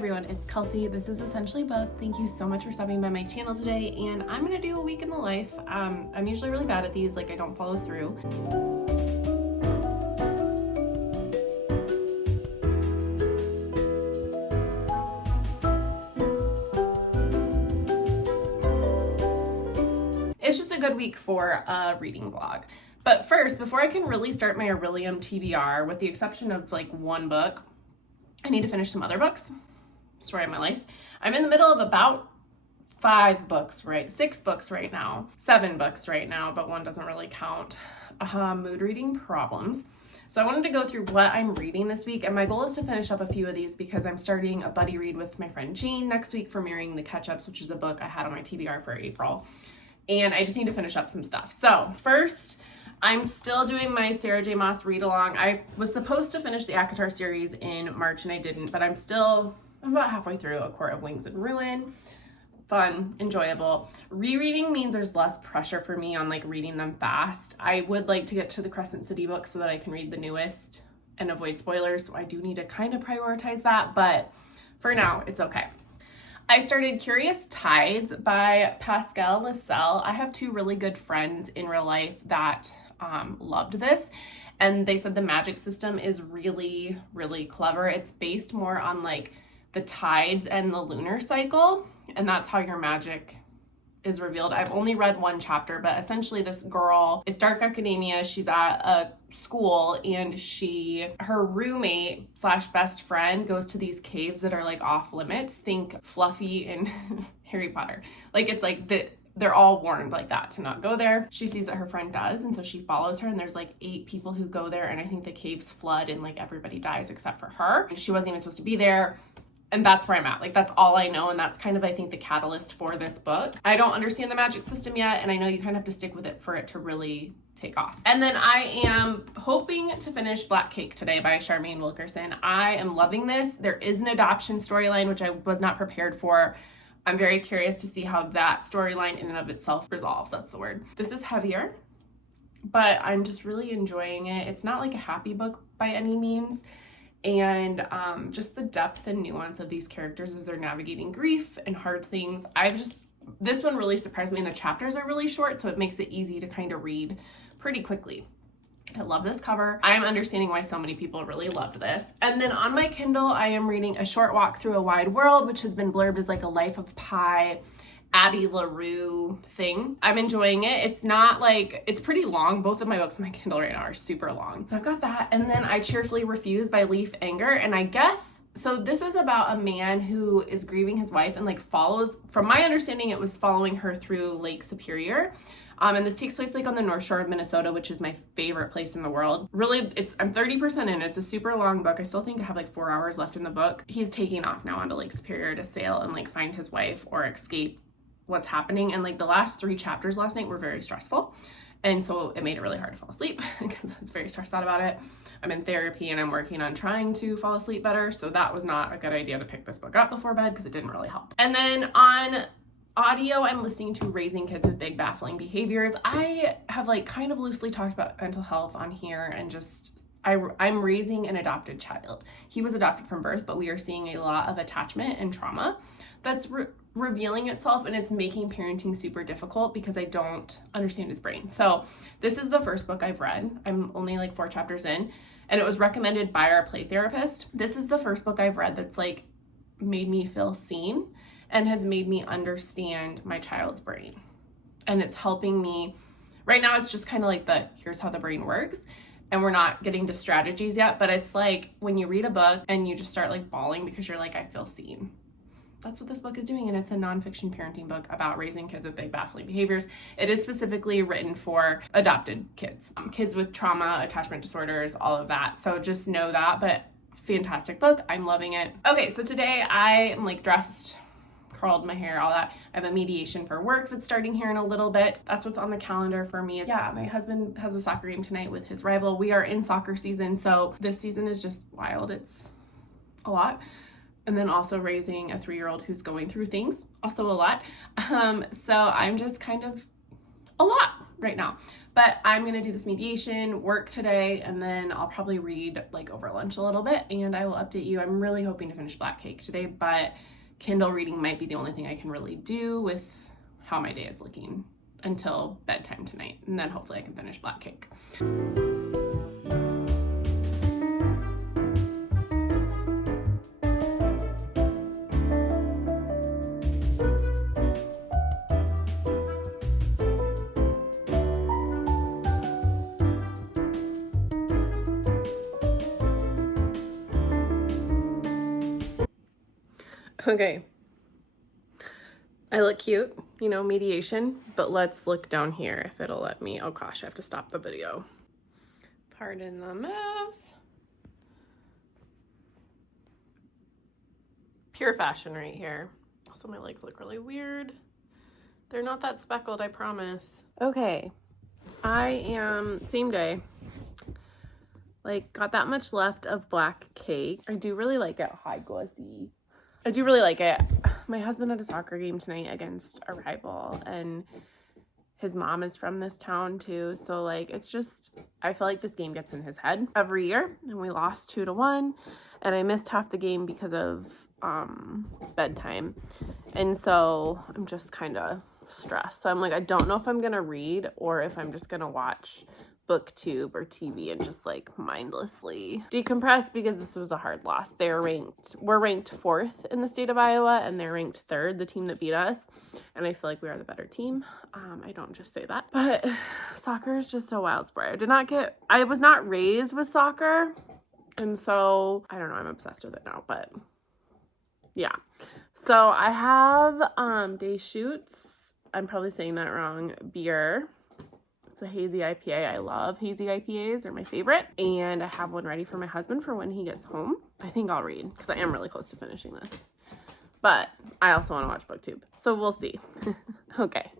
everyone, it's Kelsey. This is Essentially Book. Thank you so much for stopping by my channel today, and I'm gonna do a week in the life. I'm usually really bad at these, like I don't follow through. It's just a good week for a reading vlog. But first, before I can really start my Aurelium TBR, with the exception of like one book, I need to finish some other books. Story of my life. I'm in the middle of about 6 books right now, 7 books right now, but one doesn't really count. Mood reading problems. So I wanted to go through what I'm reading this week, and my goal is to finish up a few of these because I'm starting a buddy read with my friend Jean next week for Marrying the Ketchups, which is a book I had on my TBR for April. And I just need to finish up some stuff. So first, I'm still doing my Sarah J. Maas read along. I was supposed to finish the ACOTAR series in March and I didn't, but I'm about halfway through A Court of Wings and Ruin. Fun, enjoyable. Rereading means there's less pressure for me on like reading them fast. I would like to get to the Crescent City book so that I can read the newest and avoid spoilers. So I do need to kind of prioritize that, but for now, it's okay. I started Curious Tides by Pascal Lascelles. I have 2 really good friends in real life that loved this, and they said the magic system is really, really clever. It's based more on like the tides and the lunar cycle, and that's how your magic is revealed. I've only read 1 chapter, but essentially this girl, it's dark academia, she's at a school, and her roommate / best friend goes to these caves that are like off limits. Think Fluffy and Harry Potter. Like it's like they're all warned like that to not go there. She sees that her friend does, and so she follows her, and there's like 8 people who go there, and I think the caves flood and like everybody dies except for her. And she wasn't even supposed to be there. And that's where I'm at. Like, that's all I know. And that's kind of, I think, the catalyst for this book. I don't understand the magic system yet. And I know you kind of have to stick with it for it to really take off. And then I am hoping to finish Black Cake today by Charmaine Wilkerson. I am loving this. There is an adoption storyline, which I was not prepared for. I'm very curious to see how that storyline in and of itself resolves. That's the word. This is heavier, but I'm just really enjoying it. It's not like a happy book by any means. And just the depth and nuance of these characters as they're navigating grief and hard things. This one really surprised me, and the chapters are really short, so it makes it easy to kind of read pretty quickly. I love this cover. I am understanding why so many people really loved this. And then on my Kindle, I am reading A Short Walk Through a Wide World, which has been blurbed as like a Life of Pi Addie LaRue thing. I'm enjoying it. It's not like, it's pretty long. Both of my books on my Kindle right now are super long. So I've got that. And then I Cheerfully Refuse by Leif Enger. And I guess, so this is about a man who is grieving his wife and like follows, from my understanding, it was following her through Lake Superior. And this takes place like on the North Shore of Minnesota, which is my favorite place in the world. Really, I'm 30% in. It's a super long book. I still think I have like 4 hours left in the book. He's taking off now onto Lake Superior to sail and like find his wife or escape what's happening. And like the last 3 chapters last night were very stressful, and so it made it really hard to fall asleep because I was very stressed out about it. I'm in therapy and I'm working on trying to fall asleep better, so that was not a good idea to pick this book up before bed because it didn't really help. And then on audio, I'm listening to Raising Kids with Big Baffling Behaviors. I have like kind of loosely talked about mental health on here, and just I'm raising an adopted child. He was adopted from birth, but we are seeing a lot of attachment and trauma that's revealing itself, and it's making parenting super difficult because I don't understand his brain. So this is the first book I've read. I'm only like 4 chapters in, and it was recommended by our play therapist. This is the first book I've read that's like made me feel seen and has made me understand my child's brain. And it's helping me. Right now it's just kind of like here's how the brain works, and we're not getting to strategies yet, but it's like when you read a book and you just start like bawling because you're like, I feel seen. That's what this book is doing, and it's a nonfiction parenting book about raising kids with big baffling behaviors. It is specifically written for adopted kids, kids with trauma, attachment disorders, all of that. So just know that, but fantastic book. I'm loving it. Okay, so today I am like dressed, curled my hair, all that. I have a mediation for work that's starting here in a little bit. That's what's on the calendar for me. Yeah, my husband has a soccer game tonight with his rival. We are in soccer season, so this season is just wild. It's a lot. And then also raising a 3-year-old who's going through things, also a lot. So I'm just kind of a lot right now. But I'm gonna do this mediation, work today, and then I'll probably read like over lunch a little bit, and I will update you. I'm really hoping to finish Black Cake today, but Kindle reading might be the only thing I can really do with how my day is looking until bedtime tonight, and then hopefully I can finish Black Cake. Okay, I look cute, you know, mediation, but let's look down here if it'll let me. Oh gosh, I have to stop the video. Pardon the mess. Pure fashion right here. Also, my legs look really weird. They're not that speckled, I promise. Okay, I am, same day, like got that much left of Black Cake. I do really like it, high glossy. I do really like it. My husband had a soccer game tonight against a rival, and his mom is from this town too. So like, it's just, I feel like this game gets in his head every year, and we lost 2-1, and I missed half the game because of bedtime. And so I'm just kind of stressed. So I'm like, I don't know if I'm going to read or if I'm just going to watch BookTube or TV and just like mindlessly decompress, because this was a hard loss. We're ranked 4th in the state of Iowa, and they're ranked 3rd, the team that beat us, and I feel like we are the better team. I don't just say that, but soccer is just a wild sport. I was not raised with soccer, and so I don't know, I'm obsessed with it now. But yeah, so I have Day Shoots, I'm probably saying that wrong, beer. It's a hazy IPA. I love hazy IPAs. They're my favorite. And I have one ready for my husband for when he gets home. I think I'll read because I am really close to finishing this. But I also want to watch BookTube. So we'll see. Okay.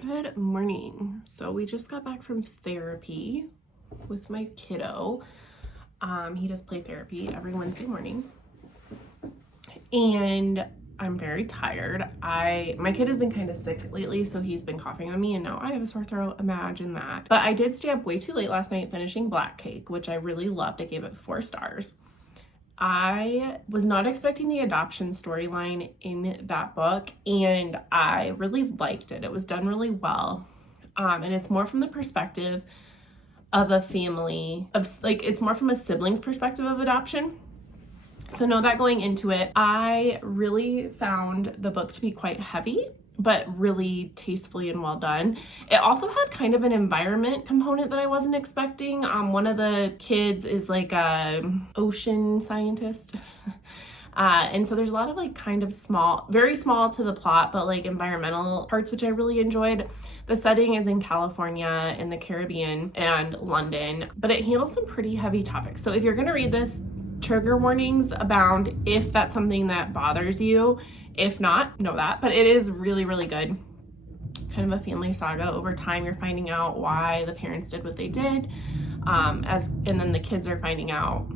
Good morning. So we just got back from therapy with my kiddo. He does play therapy every Wednesday morning, and I'm very tired. My kid has been kind of sick lately, so he's been coughing on me, and now I have a sore throat. Imagine that. But I did stay up way too late last night finishing Black Cake, which I really loved. I gave it 4 stars. I was not expecting the adoption storyline in that book, and I really liked it. It was done really well, and it's more from the perspective of a family, it's more from a sibling's perspective of adoption. So know that going into it. I really found the book to be quite heavy, but really tastefully and well done. It also had kind of an environment component that I wasn't expecting. One of the kids is like a ocean scientist. And so there's a lot of like kind of small, very small to the plot, but like environmental parts, which I really enjoyed. The setting is in California, in the Caribbean, and London, but it handles some pretty heavy topics. So if you're gonna read this, trigger warnings abound if that's something that bothers you. If not, know that. But it is really, really good. Kind of a family saga. Over time, you're finding out why the parents did what they did, and then the kids are finding out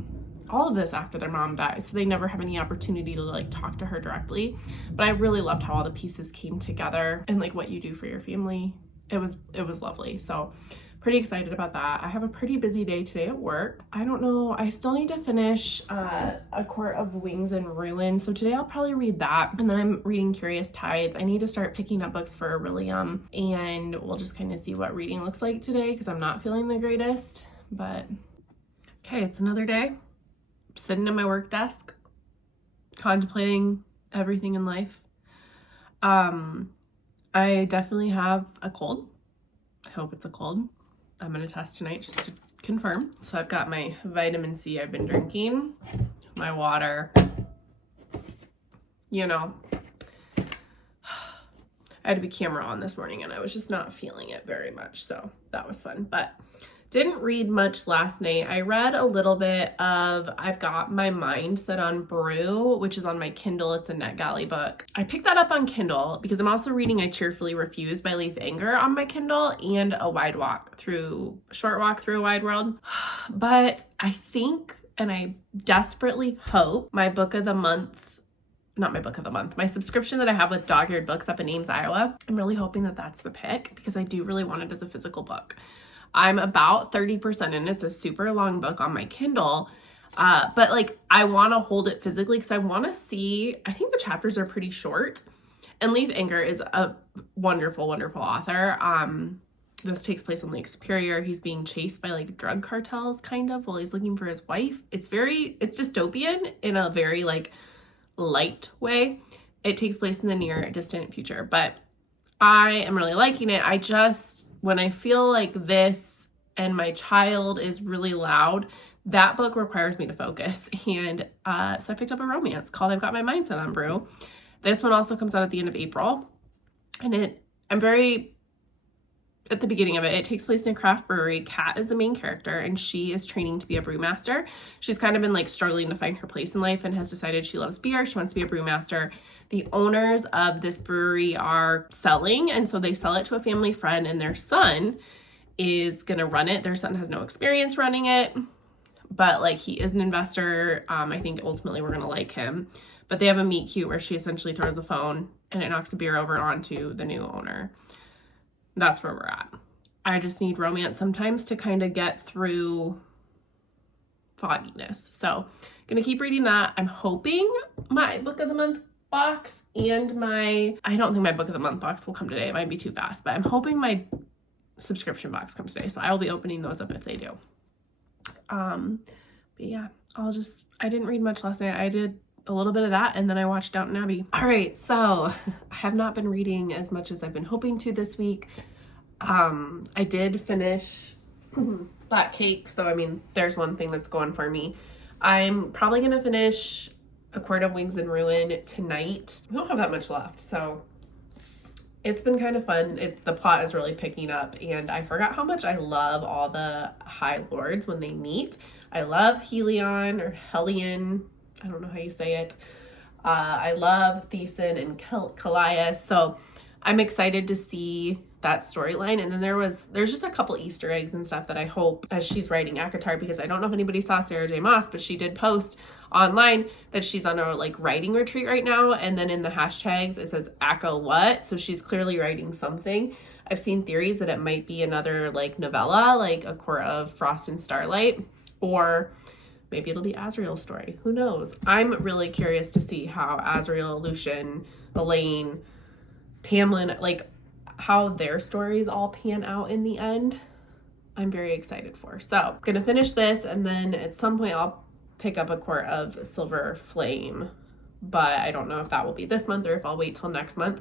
all of this after their mom dies, so they never have any opportunity to like talk to her directly. But I really loved how all the pieces came together and like what you do for your family. It was lovely. So pretty excited about that. I have a pretty busy day today at work. I don't know, I still need to finish A Court of Wings and Ruin. So today I'll probably read that. And then I'm reading Curious Tides. I need to start picking up books for Aurelium, and we'll just kind of see what reading looks like today because I'm not feeling the greatest. But okay, it's another day. Sitting at my work desk, contemplating everything in life. I definitely have a cold. I hope it's a cold. I'm gonna test tonight just to confirm. So I've got my vitamin C I've been drinking, my water, you know. I had to be camera on this morning and I was just not feeling it very much, so that was fun. But Didn't read much last night. I read a little bit of I've Got My Mind Set on Brew, which is on my Kindle. It's a NetGalley book. I picked that up on Kindle because I'm also reading I Cheerfully Refuse by Leaf Anger on my Kindle and Short Walk Through a Wide World. But I think, and I desperately hope, my subscription that I have with Dog-Eared Books up in Ames, Iowa, I'm really hoping that that's the pick because I do really want it as a physical book. I'm about 30% in. It's a super long book on my Kindle, but like I want to hold it physically because I want to see, I think the chapters are pretty short, and Leaf Anger is a wonderful, wonderful author. This takes place on Lake Superior. He's being chased by like drug cartels kind of while he's looking for his wife. It's dystopian in a very like light way. It takes place in the near distant future, but I am really liking it. When I feel like this and my child is really loud, that book requires me to focus. And so I picked up a romance called I've Got My Mind Set on Brew. This one also comes out at the end of April. And I'm very at the beginning of it. It takes place in a craft brewery. Kat is the main character, and she is training to be a brewmaster. She's kind of been like struggling to find her place in life and has decided she loves beer. She wants to be a brewmaster. The owners of this brewery are selling, and so they sell it to a family friend, and their son is going to run it. Their son has no experience running it, but like he is an investor. I think ultimately we're going to like him. But they have a meet cute where she essentially throws a phone and it knocks a beer over onto the new owner. That's where we're at. I just need romance sometimes to kind of get through fogginess. So gonna keep reading that. I'm hoping my book of the month box and I don't think my book of the month box will come today. It might be too fast, but I'm hoping my subscription box comes today. So I will be opening those up if they do. But yeah, I didn't read much last night. I did a little bit of that, and then I watched Downton Abbey. All right, so I have not been reading as much as I've been hoping to this week. I did finish Black Cake, so I mean, there's one thing that's going for me. I'm probably gonna finish A Quart of Wings in Ruin tonight. I don't have that much left, so it's been kind of fun. The plot is really picking up, and I forgot how much I love all the High Lords when they meet. I love Helion or Helion. I don't know how you say it. I love Thesan and Callias, so I'm excited to see that storyline. And then there's just a couple Easter eggs and stuff that I hope as she's writing ACOTAR, because I don't know if anybody saw Sarah J. Maas, but she did post online that she's on a like writing retreat right now, and then in the hashtags it says ACO what, so she's clearly writing something. I've seen theories that it might be another like novella, like A Court of Frost and Starlight, or maybe it'll be Azriel's story. Who knows? I'm really curious to see how Azriel, Lucian, Elaine, Tamlin, like how their stories all pan out in the end. I'm very excited for. So I'm gonna finish this, and then at some point I'll pick up A Quart of Silver Flame, but I don't know if that will be this month or if I'll wait till next month.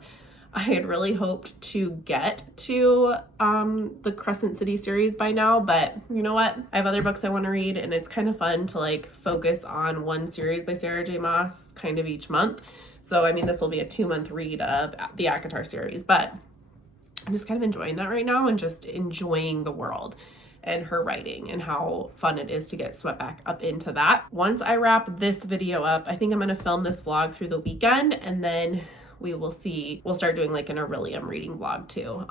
I had really hoped to get to the Crescent City series by now, but you know what? I have other books I want to read, and it's kind of fun to like focus on one series by Sarah J. Maas kind of each month. So I mean, this will be a 2-month read of the ACOTAR series, but I'm just kind of enjoying that right now and just enjoying the world and her writing and how fun it is to get swept back up into that. Once I wrap this video up, I think I'm going to film this vlog through the weekend, and then we will see. We'll start doing like an Aurelium reading vlog too.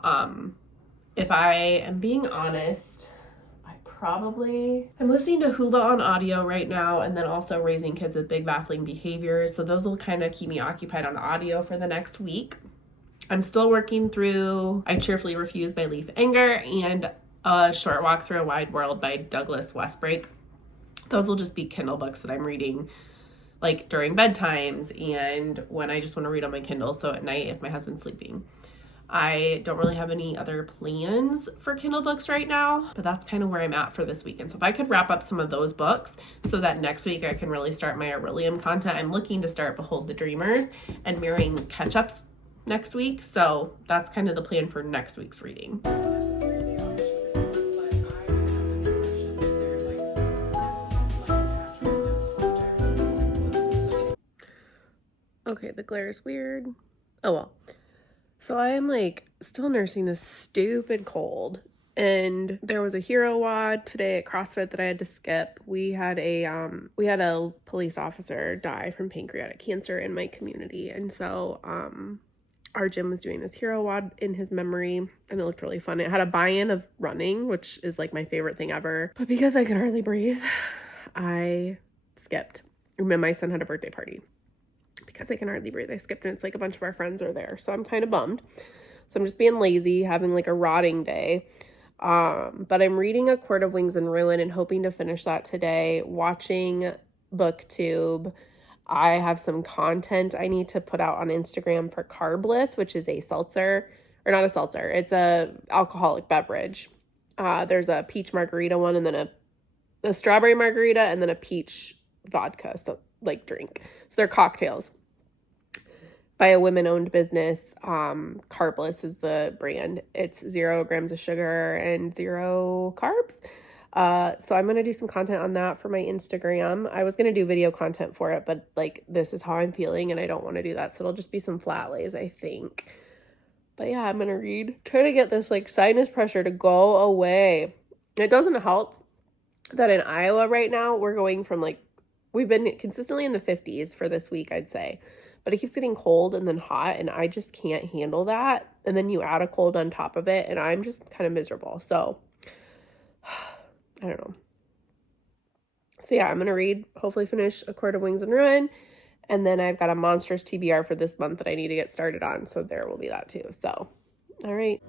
If I am being honest, I'm listening to Hula on audio right now, and then also Raising Kids with Big Baffling Behaviors. So those will kind of keep me occupied on audio for the next week. I'm still working through I Cheerfully Refuse by Leaf Anger and A Short Walk Through a Wide World by Douglas Westbrake. Those will just be Kindle books that I'm reading like during bedtimes and when I just want to read on my Kindle, so at night if my husband's sleeping. I don't really have any other plans for Kindle books right now, but that's kind of where I'm at for this weekend. So if I could wrap up some of those books so that next week I can really start my Aurelium content. I'm looking to start Behold the Dreamers and Marrying Catch-Ups next week, so that's kind of the plan for next week's reading. Okay, the glare is weird. Oh well. So I am like still nursing this stupid cold. And there was a hero WOD today at CrossFit that I had to skip. We had a police officer die from pancreatic cancer in my community, and so our gym was doing this hero WOD in his memory, and it looked really fun. It had a buy-in of running, which is like my favorite thing ever. But because I could hardly breathe, I skipped. And my son had a birthday party. Because I can hardly breathe, I skipped, and it's like a bunch of our friends are there, so I'm kind of bummed. So I'm just being lazy, having like a rotting day. But I'm reading A Court of Wings and Ruin and hoping to finish that today, watching BookTube. I have some content I need to put out on Instagram for Carbless, which is a seltzer, or not a seltzer, it's a alcoholic beverage. There's a peach margarita one, and then a strawberry margarita, and then a peach vodka, so like drink. So they're cocktails by a women-owned business. Carbless is the brand. It's 0 grams of sugar and 0 carbs. So I'm going to do some content on that for my Instagram. I was going to do video content for it, but like this is how I'm feeling and I don't want to do that. So it'll just be some flat lays, I think. But yeah, I'm going to read. Try to get this like sinus pressure to go away. It doesn't help that in Iowa right now, we're going from like, we've been consistently in the 50s for this week, I'd say. But it keeps getting cold and then hot, and I just can't handle that. And then you add a cold on top of it, and I'm just kind of miserable. So I don't know. So yeah, I'm going to read, hopefully finish A Court of Wings and Ruin. And then I've got a monstrous TBR for this month that I need to get started on. So there will be that too. So, all right.